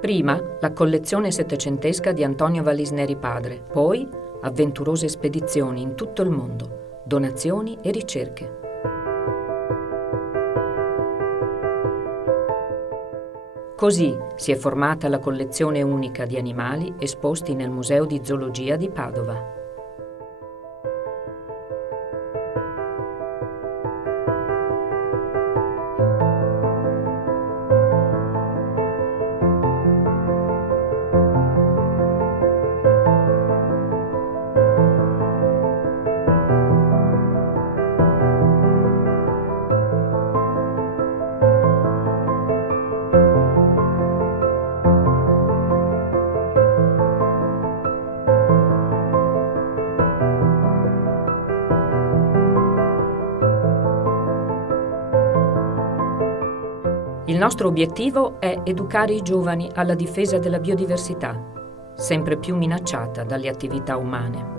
Prima la collezione settecentesca di Antonio Vallisneri padre, poi avventurose spedizioni in tutto il mondo, donazioni e ricerche. Così si è formata la collezione unica di animali esposti nel Museo di Zoologia di Padova. Il nostro obiettivo è educare i giovani alla difesa della biodiversità, sempre più minacciata dalle attività umane.